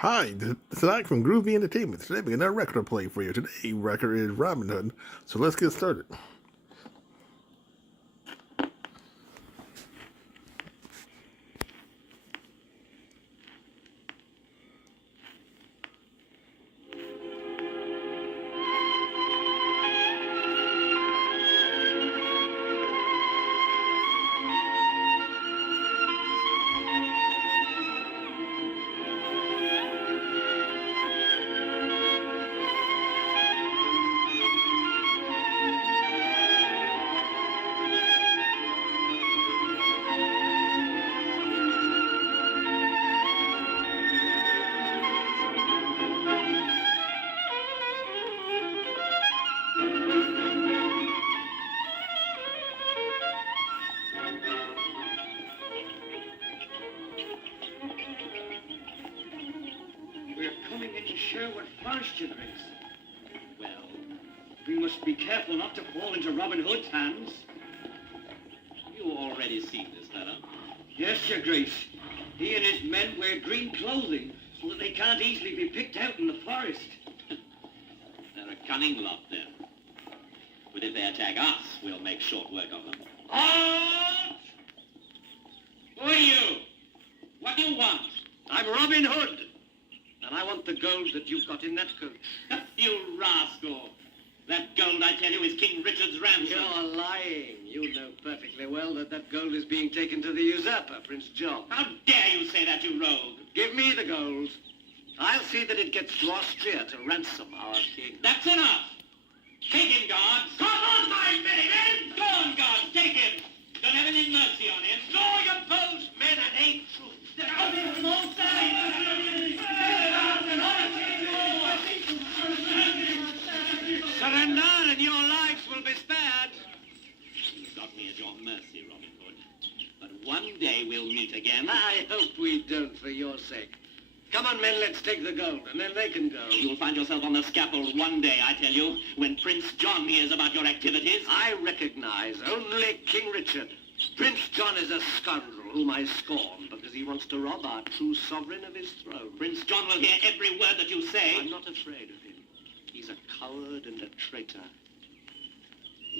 Hi, this is Ike from Groovy Entertainment. Today we got another record to play for you. Today record is Robin Hood, so let's get started. We're coming into Sherwood Forest, Your Grace. Well, we must be careful not to fall into Robin Hood's hands. You already seen this fellow? Yes, Your Grace. He and his men wear green clothing so that they can't easily be picked out in the forest. They're a cunning lot, then. But if they attack us, we'll make short work of them. Halt! Who are you? What do you want? I'm Robin Hood, and I want the gold that you've got in that coach. You rascal! That gold, I tell you, is King Richard's ransom. You're lying. You know perfectly well that that gold is being taken to the usurper, Prince John. How dare you say that, you rogue? Give me the gold. I'll see that it gets to Austria to ransom our king. That's enough! Take him, guards! Come on, my merry men! Go on, guards, take him! Don't have any mercy on him. Draw your bows, men, and aim true. They're out there from all sides. Surrender, and your lives will be spared. You've got me at your mercy, Robin Hood. But one day we'll meet again. I hope we don't, for your sake. Come on, men, let's take the gold, and then they can go. You'll find yourself on the scaffold one day, I tell you, when Prince John hears about your activities. I recognize only King Richard. Prince John is a scoundrel whom I scorn because he wants to rob our true sovereign of his throne. Prince John will hear every word that you say. I'm not afraid of him. He's a coward and a traitor.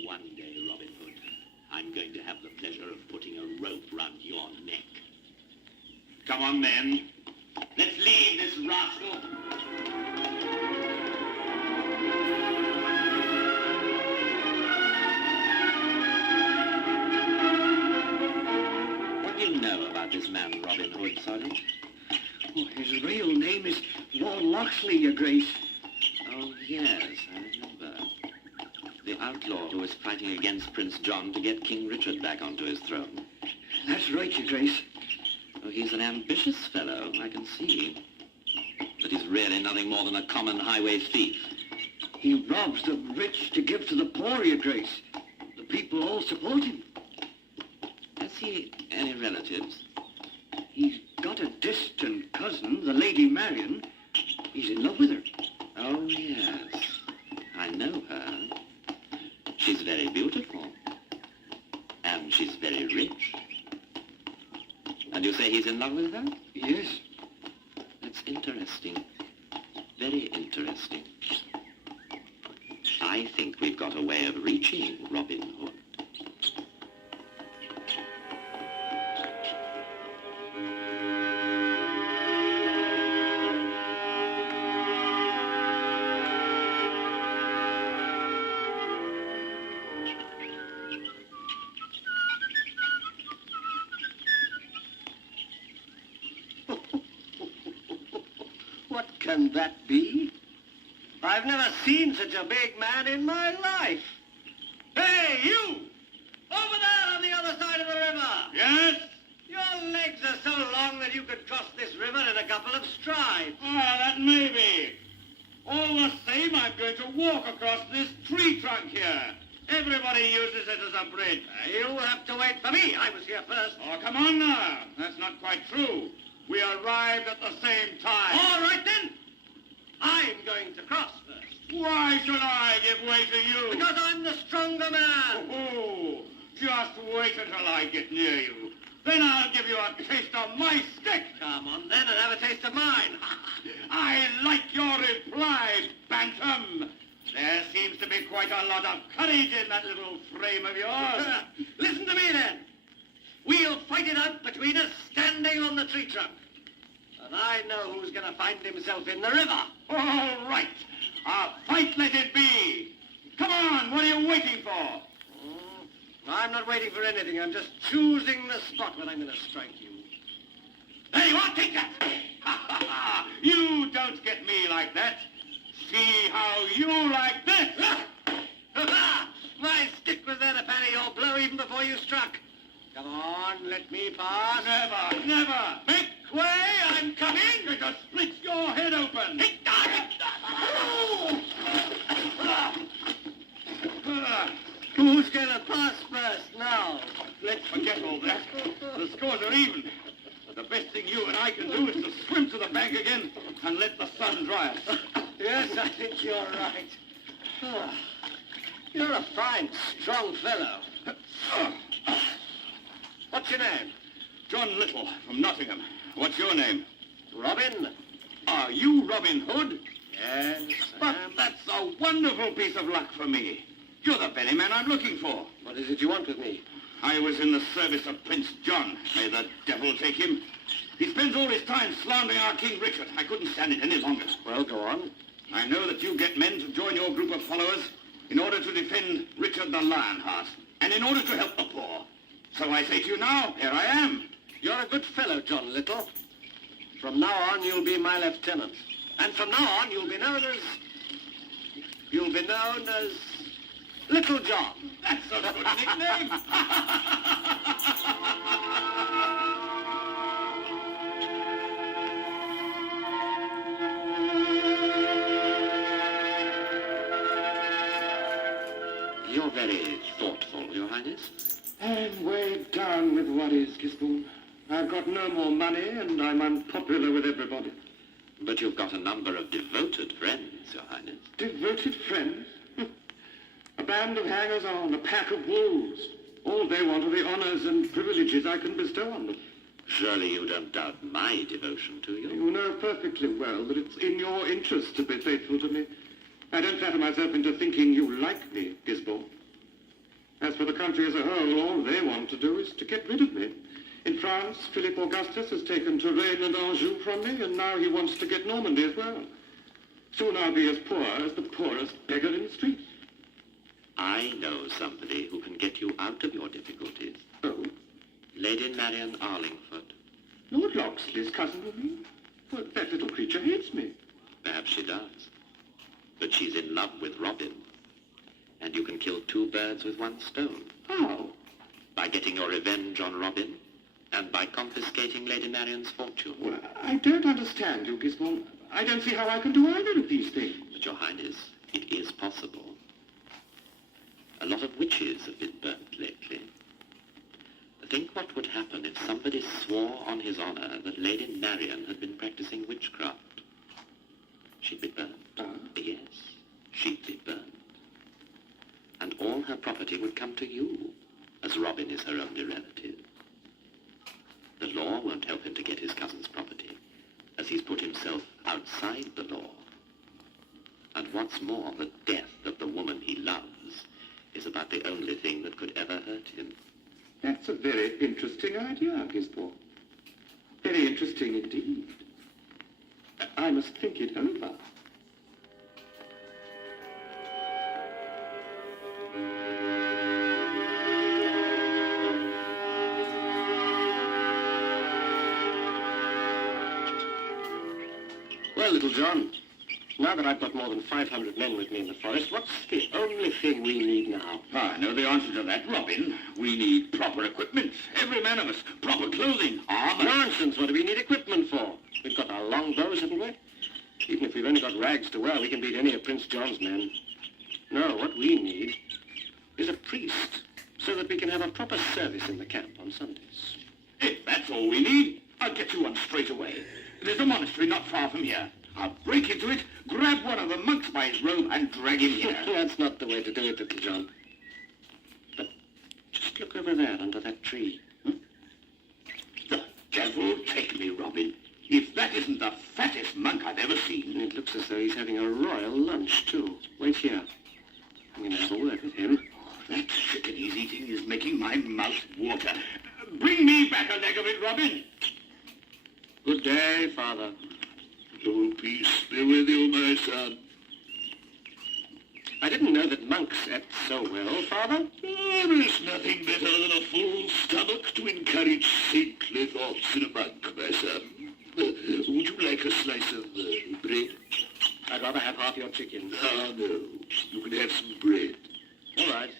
One day, Robin Hood, I'm going to have the pleasure of putting a rope round your neck. Come on, men. Let's leave this rascal. What do you know about this man, Robin Hood, Sergeant? Oh, his real name is Lord Locksley, Your Grace. Oh, yes, I remember. The outlaw who was fighting against Prince John to get King Richard back onto his throne. That's right, Your Grace. Oh, he's an ambitious fellow, I can see. But he's really nothing more than a common highway thief. He robs the rich to give to the poor, Your Grace. The people all support him. Has he any relatives? He's got a distant cousin, the Lady Marion. He's in love with her. Oh, yes. I know her. She's very beautiful. And she's very rich. And you say he's in love with her? Yes. That's interesting. Very interesting. I think we've got a way of reaching Robin Hood. What can that be? I've never seen such a big man in my life. Hey, you! Over there on the other side of the river! Yes? Your legs are so long that you could cross this river in a couple of strides. Ah, that may be. All the same, I'm going to walk across this tree trunk here. Everybody uses it as a bridge. You'll have to wait for me. I was here first. Oh, come on now. That's not quite true. We arrived at the same time. All right, then. I'm going to cross first. Why should I give way to you? Because I'm the stronger man. Oh, just wait until I get near you. Then I'll give you a taste of my stick. Come on then and have a taste of mine. I like your reply, Bantam. There seems to be quite a lot of courage in that little frame of yours. Listen to me then. We'll fight it out between us standing on the tree trunk. And I know who's going to find himself in the river. All right. A fight let it be. Come on, what are you waiting for? I'm not waiting for anything. I'm just choosing the spot when I'm going to strike you. There you are, take that. You don't get me like that. See how you like this. My stick was there to parry your blow even before you struck. Come on, let me pass. Never, never. Make way, I'm coming. Going to split your head open. Who's going to pass first now? Let's forget all that. The scores are even. The best thing you and I can do is to swim to the bank again and let the sun dry us. Yes, I think you're right. You're a fine, strong fellow. What's your name? John Little from Nottingham. What's your name? Robin? Are you Robin Hood? Yes, But that's a wonderful piece of luck for me. You're the very man I'm looking for. What is it you want with me? I was in the service of Prince John. May the devil take him. He spends all his time slandering our King Richard. I couldn't stand it any longer. Well, go on. I know that you get men to join your group of followers in order to defend Richard the Lionheart and in order to help the poor. So I say to you now, here I am. You're a good fellow, John Little. From now on, you'll be my lieutenant. And from now on, you'll be known as Little John. That's a good nickname. You're very thoughtful, Your Highness. I'm weighed down with worries, Gisborne. I've got no more money, and I'm unpopular with everybody. But you've got a number of devoted friends, Your Highness. Devoted friends? A band of hangers-on, a pack of wolves. All they want are the honors and privileges I can bestow on them. Surely you don't doubt my devotion to you? You know perfectly well that it's in your interest to be faithful to me. I don't flatter myself into thinking you like me, Gisborne. As for the country as a whole, all they want to do is to get rid of me. In France, Philip Augustus has taken Touraine and Anjou from me, and now he wants to get Normandy as well. Soon I'll be as poor as the poorest beggar in the streets. I know somebody who can get you out of your difficulties. Oh? Lady Marian Arlingford. Lord Locksley's cousin, you mean? Well, that little creature hates me. Perhaps she does. But she's in love with Robin. And you can kill two birds with one stone. How? By getting your revenge on Robin, and by confiscating Lady Marian's fortune. Well, I don't understand you, Gisborne. I don't see how I can do either of these things. But, Your Highness, it is possible. A lot of witches have been burnt lately. Think what would happen if somebody swore on his honor that Lady Marian had been practicing witchcraft. She'd be burnt. Yes, she'd be burnt. And all her property would come to you, as Robin is her only relative. The law won't help him to get his cousin's property, as he's put himself outside the law. And what's more, the death of the woman he loves is about the only thing that could ever hurt him. That's a very interesting idea, Gisborne. Very interesting indeed. I must think it over. Well, Little John, now that I've got more than 500 men with me in the forest, what's the only thing we need now? I know the answer to that, Robin. We need proper equipment. Every man of us. Proper clothing, armor. Nonsense, what do we need equipment for? We've got our long bows, haven't we? Even if we've only got rags to wear, we can beat any of Prince John's men. No, what we need is a priest, so that we can have a proper service in the camp on Sundays. If that's all we need, I'll get you one straight away. There's a monastery not far from here. I'll break into it, grab one of the monks by his robe, and drag him here. That's not the way to do it, Little John. But just look over there under that tree. devil take me, Robin. If that isn't the fattest monk I've ever seen. It looks as though he's having a royal lunch, too. Wait here. I'm going to have a word with him. That chicken he's eating is making my mouth water. Bring me back a leg of it, Robin. Good day, Father. Your peace be with you, my son. I didn't know that monks ate so well, Father. There is nothing better than a full stomach to encourage saintly thoughts in a monk, my son. Would you like a slice of bread? I'd rather have half your chicken. Ah, no. You can have some bread. All right.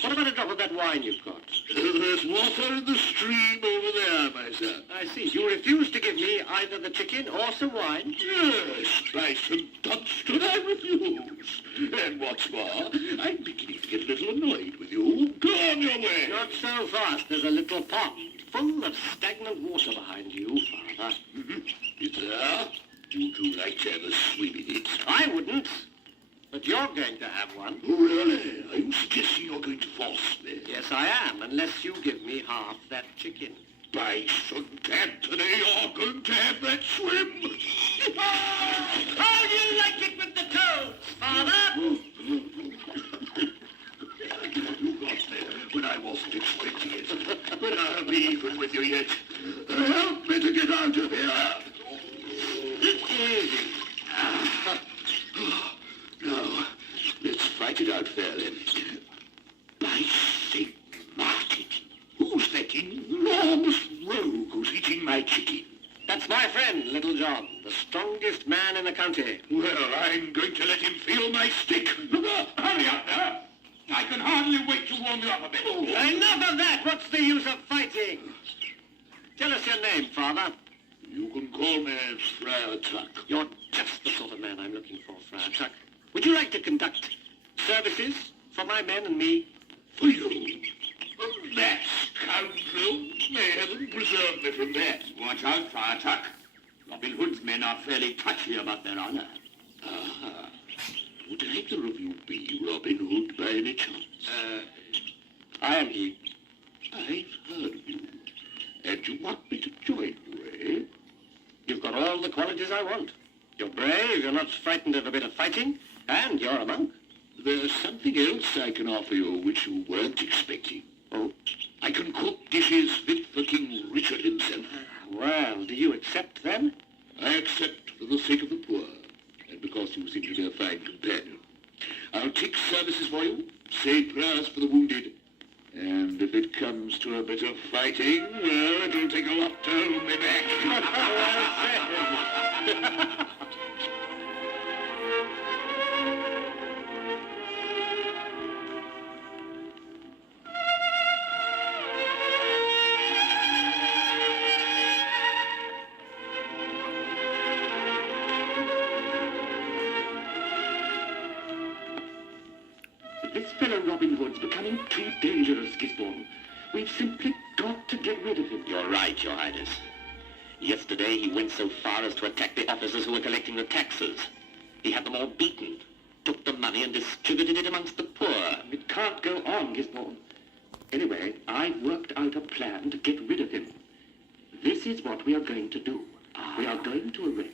What about a drop of that wine you've got? There's water in the stream over there, my son. I see. You refuse to give me either the chicken or some wine? Yes, Spice and Dunstan, I refuse. And what's more, I'm beginning to get a little annoyed with you. Go on your way. Not so fast. There's a little pond full of stagnant water behind you, Father. Is there? Would you like to have a swim in it? I wouldn't. But you're going to have one. Really? Are you suggesting you're going to force me? Yes, I am, unless you give me half that chicken. By St. Anthony, you're going to have that swim. How do you like it with the toads, Father? You got there when I wasn't expecting it. But I'll be even with you yet. Help me to get out of here. Easy. No, let's fight it out fair then. By St. Martin, who's that enormous rogue who's eating my chicken? That's my friend, Little John, the strongest man in the county. Well, I'm going to let him feel my stick. Hurry up there. I can hardly wait to warm you up a bit. Enough of that! What's the use of fighting? Tell us your name, Father. You can call me Friar Tuck. You're just the sort of man I'm looking for, Friar Tuck. Would you like to conduct services for my men and me? For you? That scoundrel? May heaven preserve me from that. Watch out, Friar Tuck. Robin Hood's men are fairly touchy about their honor. Ah. Would either of you be Robin Hood by any chance? I am he. I've heard of you. And you want me to join you, eh? You've got all the qualities I want. You're brave, you're not frightened of a bit of fighting, and you're a monk. There's something else I can offer you which you weren't expecting. Oh? I can cook dishes fit for King Richard himself. Well, do you accept then? I accept for the sake of the poor, and because you seem to be a fine companion. I'll take services for you, say prayers for the wounded, and if it comes to a bit of fighting, well, it'll take a lot to hold me back. This fellow Robin Hood's becoming too dangerous, Gisborne. We've simply got to get rid of him. You're right, Your Highness. Yesterday he went so far as to attack the officers who were collecting the taxes. He had them all beaten, took the money and distributed it amongst the poor. It can't go on, Gisborne. Anyway, I've worked out a plan to get rid of him. This is what we are going to do. We are going to arrest...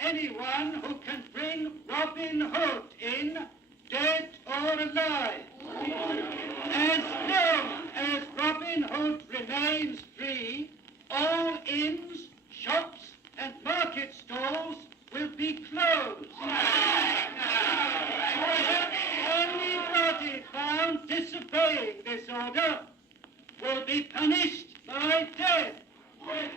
Anyone who can bring Robin Hood in, dead or alive. As long as Robin Hood remains free, all inns, shops, and market stalls will be closed. Anybody found disobeying this order will be punished by death. Did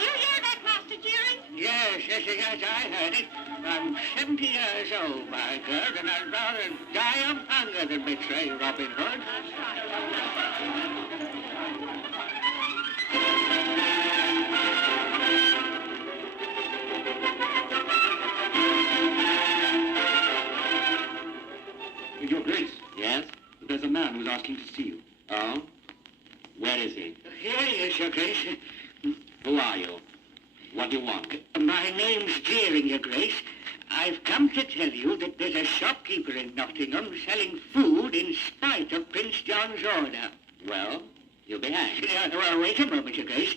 you hear that, Master Gearing? Yes, I heard it. I'm 70 years old, my girl, and I'd rather die of hunger than betray Robin Hood. Your Grace, Yes? there's a man who's asking to see you. Oh? Where is he? Here he is, Your Grace. Who are you? What do you want? My name's Deering, Your Grace. I've come to tell you that there's a shopkeeper in Nottingham selling food in spite of Prince John's order. Well, you'll be hanged. Well, wait a moment, Your Grace.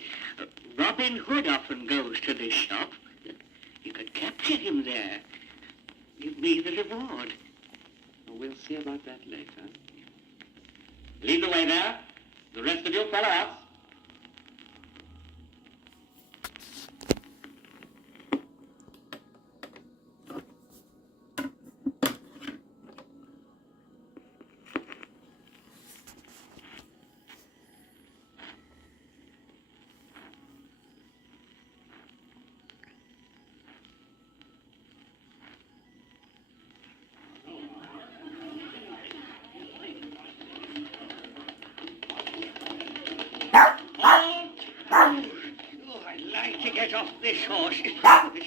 Robin Hood often goes to this shop. You could capture him there. Give me the reward. We'll see about that later. Lead the way there. The rest of you follow us. Oh, I'd like to get off this horse. It's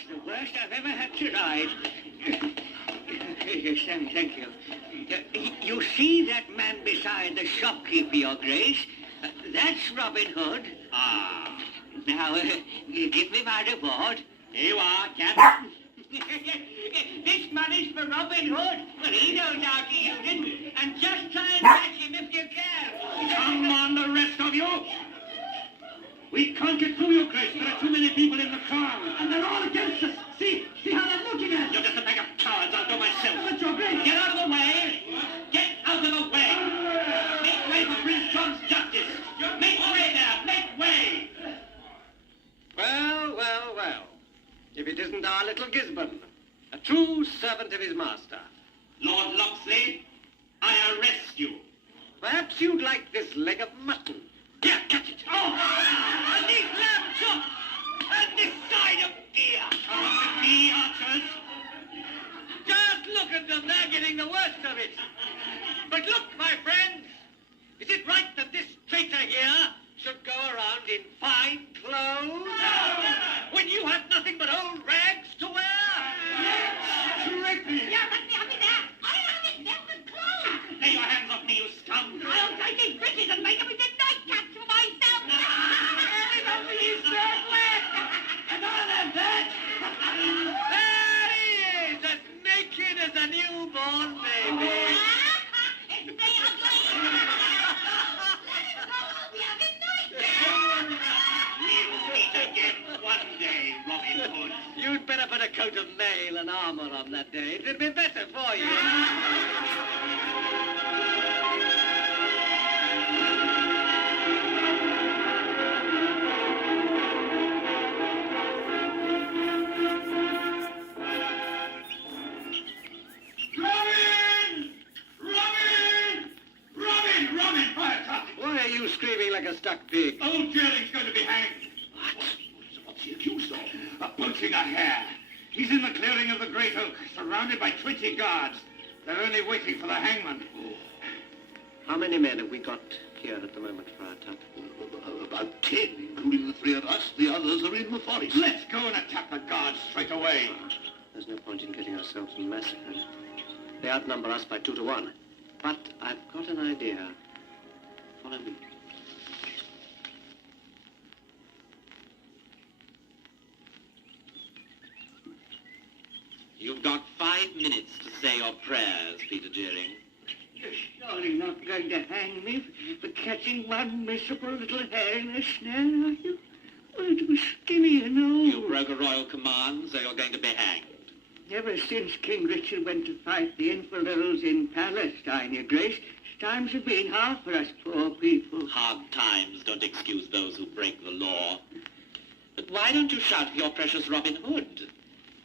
the worst I've ever had to ride. Yes, thank you. You see that man beside the shopkeeper, Your Grace? That's Robin Hood. Ah, Now, give me my reward. here you are, Captain. This money's for Robin Hood. Well, he knows how to use it. And just try and catch him if you can. Come on, the rest of you! We can't get through, Your Grace. There are too many people in the car. And they're all against us. See how they're looking at us. You're just a pack of cowards. I'll go myself. But Your Grace. Get out of the way! Get out of the way! Make way for Prince John's justice! Make way there! Make way! Well. If it isn't our little Gisborne, a true servant of his master. Lord Locksley, I arrest you. Perhaps you'd like this leg of mutton. Here, catch it. Oh! And these lamb chops! And this side of deer! Come with me, archers. Just look at them, they're getting the worst of it. But look, my friends, is it right that this traitor here should go around in fine clothes? When you have nothing but old rags to wear? Strictly. Lay your hands off me, you scum. I'll take these bridges and make them into nightcaps for myself. And all of that! There he is, as naked as a newborn baby. We'll meet again one day, Robin Hood. You'd better put a coat of mail and armor on that day. It'd be better for you. Robin! Quiet, Tuck. Why are you screaming like a stuck pig? Old Jering's going to be hanged. What's he accused of? Of poaching a hare. He's in the clearing of the Great Oak, surrounded by 20 guards. They're only waiting for the hangman. How many men have we got here at the moment, Friar Tuck? About 10, including the three of us. The others are in the forest. Let's go and attack the guards straight away. There's no point in getting ourselves massacred. They outnumber us by 2 to 1. But I've got an idea. Follow me. You've got 5 minutes to say your prayers, Peter Jeering. You're surely not going to hang me for catching one miserable little hare in a snare, are you? Well, it was skinny, you know. You broke a royal command, so you're going to be hanged. Ever since King Richard went to fight the infidels in Palestine, Your Grace, times have been hard for us poor people. Hard times don't excuse those who break the law. But why don't you shout for your precious Robin Hood?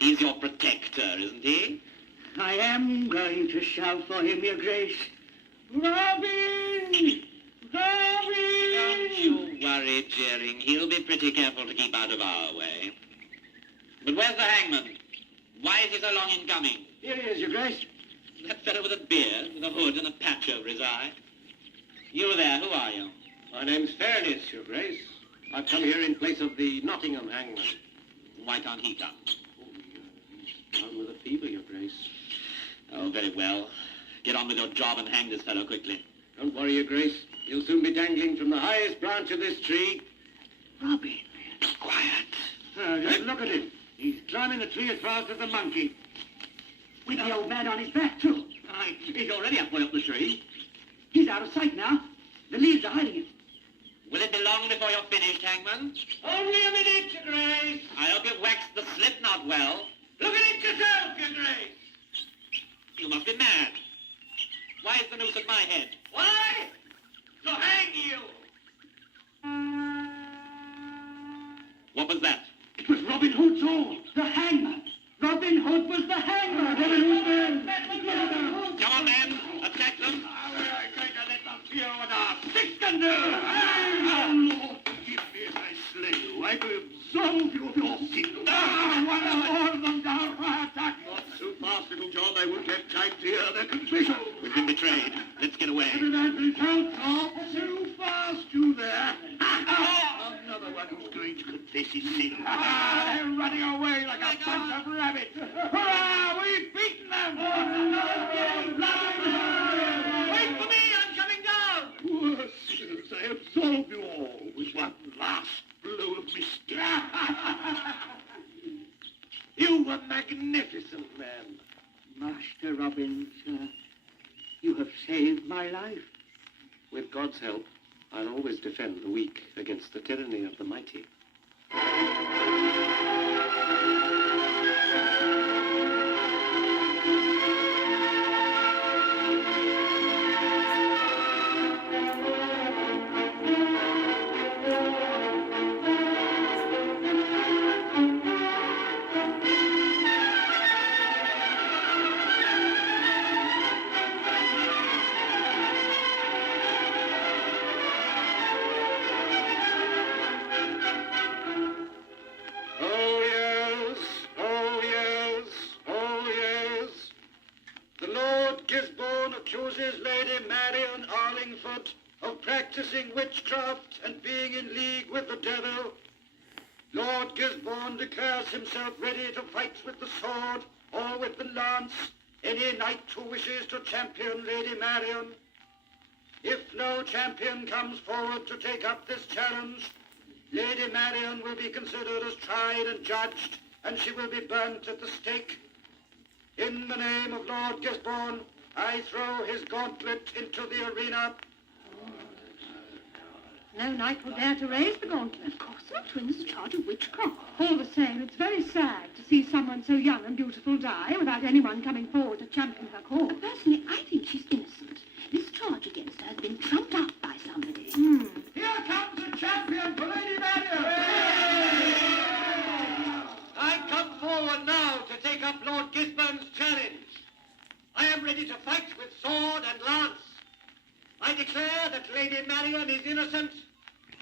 He's your protector, isn't he? I am going to shout for him, Your Grace. Robin! Robin! Don't you worry, Jeering. He'll be pretty careful to keep out of our way. But where's the hangman? Why is he so long in coming? Here he is, Your Grace. That fellow with a beard, with a hood and a patch over his eye. You there, who are you? My name's Fairness, Your Grace. I've come here in place of the Nottingham hangman. Why can't he come? He's down with a fever, Your Grace. Oh, very well. Get on with your job and hang this fellow quickly. Don't worry, Your Grace. He'll soon be dangling from the highest branch of this tree. Robin. Be quiet. Just look at him. He's climbing the tree as fast as a monkey. With the old man on his back, too. Aye, he's already halfway up the tree. He's out of sight now. The leaves are hiding him. Will it be long before you're finished, hangman? Only a minute, Your Grace. I hope you've waxed the slip knot well. Look at it yourself, Your Grace. You must be mad. Why is the noose at my head? Why? To hang you. What was that? It was Robin Hood's all. The hangman. Robin Hood was the hangman. Robin Hood, man. Come on, men. Attack them. I'm going to let them feel what our six can do. Lord, forgive me if I slay you. I will absolve you of your sin. One of all of them down for attack. Not so fast, Little John. I won't have time to hear their confession. We've been betrayed. Let's get away. Too fast, you there. Another one who's going to confess his sin. They're running away like a bunch of rabbits. Hurrah! We've beaten them! Wait for me! I'm coming down! Poor sinners, I absolve you all with one last blow of mischief. You were magnificent, man. Master Robin, sir, you have saved my life. With God's help, I'll always defend the weak against the tyranny of the mighty. Oh yes, oh yes, oh yes. The Lord Gisborne accuses Lady Marian Arlingford of practicing witchcraft and being in league with the devil. Lord Gisborne declares himself ready to fight with the sword or with the lance any knight who wishes to champion Lady Marian. If no champion comes forward to take up this challenge, Lady Marian will be considered as tried and judged, and she will be burnt at the stake. In the name of Lord Gisborne, I throw his gauntlet into the arena. No knight will dare to raise the gauntlet. Of course not, when there's a charge of witchcraft. All the same, it's very sad to see someone so young and beautiful die without anyone coming forward to champion her cause. Personally, I think she's innocent. This charge against her has been trumped up by somebody. Here comes a champion for Lady Marian! I come forward now to take up Lord Gisborne's challenge. I am ready to fight with sword and lance. I declare that Lady Marian is innocent,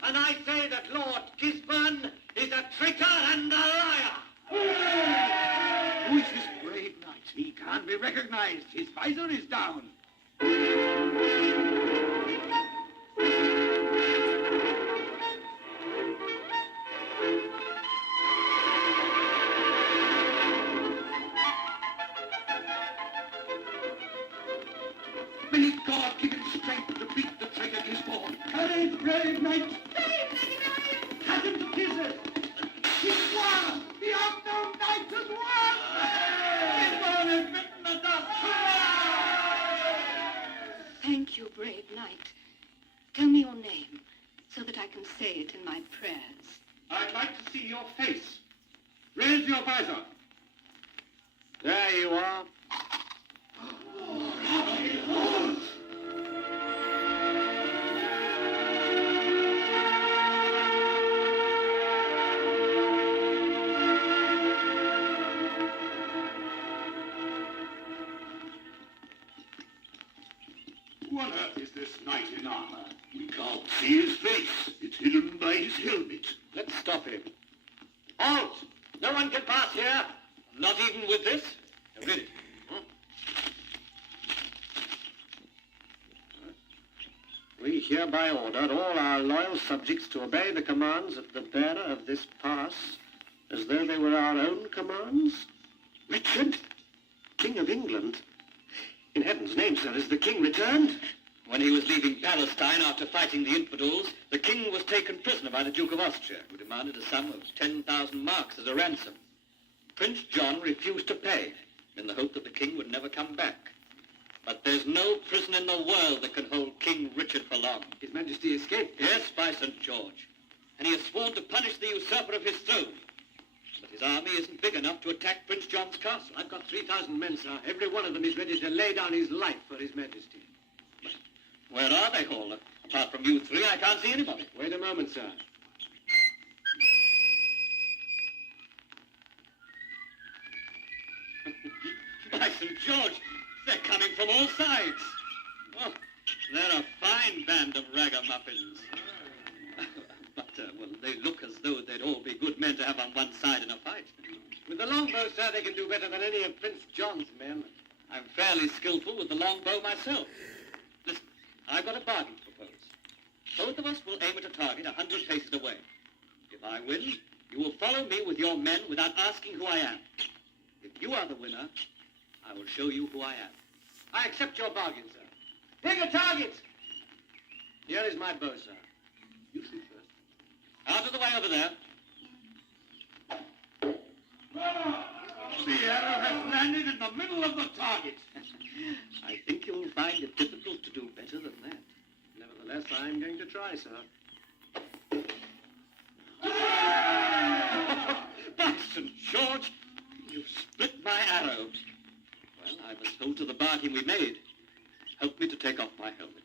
and I say that Lord Gisborne is a traitor and a liar. Who is this brave knight? He can't be recognized. His visor is down. May God give him strength to beat the traitor Gisborne. Courage, brave knight! Cut him to pieces! He's won! The unknown knight has won! Gisborne has bitten the dust! Thank you, brave knight. Tell me your name, so that I can say it in my prayers. I'd like to see your face. Raise your visor. There you are. Who on earth is this knight in armor? We can't see his face. It's hidden by his helmet. Let's stop him. Halt! No one one can pass here. Not even with this. Now, read it. We hereby order all our loyal subjects to obey the commands of the bearer of this pass as though they were our own commands. Richard, King of England? In heaven's name, sir, has the king returned? When he was leaving Palestine after fighting the infidels, the king was taken prisoner by the Duke of Austria, who demanded a sum of 10,000 marks as a ransom. Prince John refused to pay, in the hope that the king would never come back. But there's no prison in the world that can hold King Richard for long. His Majesty escaped. Yes, by St. George. And he has sworn to punish the usurper of his throne. But his army isn't big enough to attack Prince John's castle. I've got 3,000 men, sir. Every one of them is ready to lay down his life for His Majesty. Where are they all? Apart from you three, I can't see anybody. Wait a moment, sir. By St. George, they're coming from all sides. Oh, they're a fine band of ragamuffins. But, well, they look as though they'd all be good men to have on one side in a fight. With the longbow, sir, they can do better than any of Prince John's men. I'm fairly skillful with the longbow myself. Listen, I've got a bargain to propose. Both of us will aim at a target 100 paces away. If I win, you will follow me with your men without asking who I am. If you are the winner, I will show you who I am. I accept your bargain, sir. Pick a target! Here is my bow, sir. You shoot first. Out of the way over there. The arrow has landed in the middle of the target. I think you'll find it difficult to do better than that. Nevertheless, I'm going to try, sir. By St. George, you've split my arrow. Well, I must hold to the bargain we made. Help me to take off my helmet.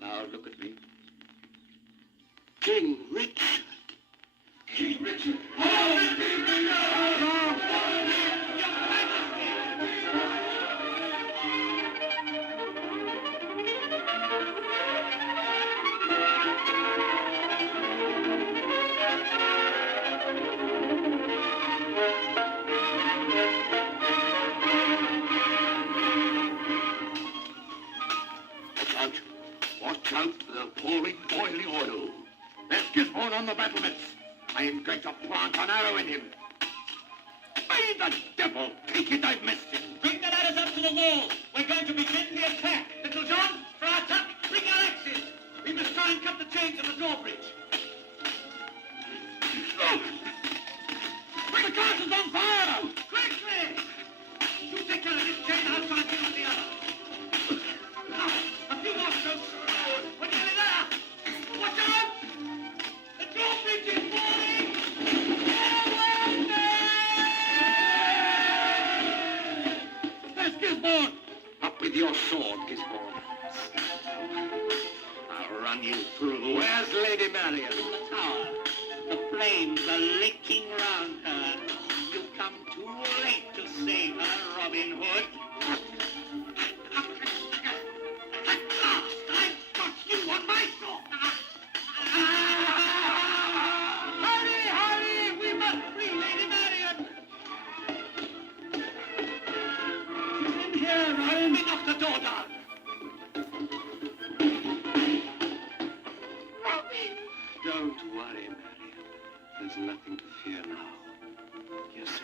Now look at me. King Richard. King Richard! Oh, King Richard! Watch out for the pouring boiling oil. There's Gisborne on the battlements. I am going to plant an arrow in him. May the devil take it I've missed him. Bring the ladders up to the wall. We're going to begin the attack. Little John, for our attack, bring our axes. We must try and cut the chains of the drawbridge. Look! The castle's on fire! Quickly! You take care of this chain, I'll try and deal with the other. Now, a few more strokes. We're nearly there. Watch out! The drawbridge is falling! There's Gisborne! Up with your sword, Gisborne. I'll run you through. Where's Lady Marian? In the tower. The flames are licking round her. You come too late to save her, Robin Hood. At last, I've got you on my sword! Hurry, hurry! We must free Lady Marian! She's in here, Ryan. We knock the door down. Robin! Don't worry, Marian. There's nothing to fear now. You're safe.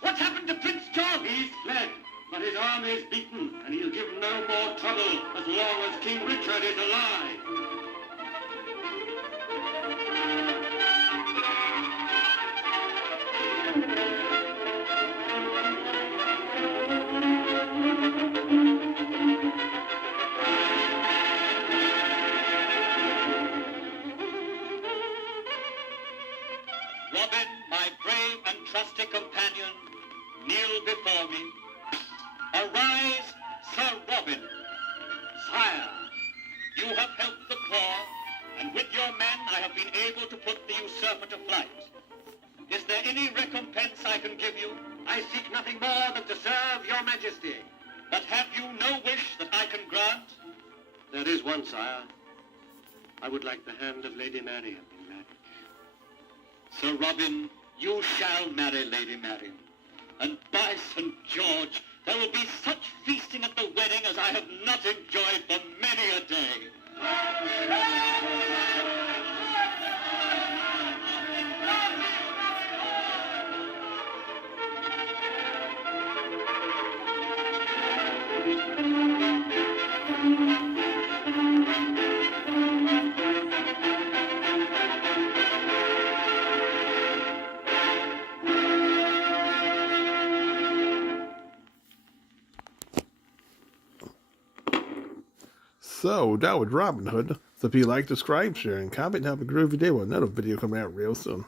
What's happened to Prince John? He's fled, but his army is beaten, and he'll give no more trouble as long as King Richard is alive. Robin, my brave and trusty companion, kneel before me. Arise, Sir Robin. Sire, you have helped the poor, and with your men I have been able to put the usurper to flight. Is there any recompense I can give you? I seek nothing more than to serve your majesty. But have you no wish that I can grant? There is one, sire. I would like the hand of Lady Marian in marriage. Sir Robin, you shall marry Lady Marian. And by St. George, there will be such feasting at the wedding as I have not enjoyed for many a day. So, that was Robin Hood. So if you like, subscribe, share, and comment, and have a groovy day with another video coming out real soon.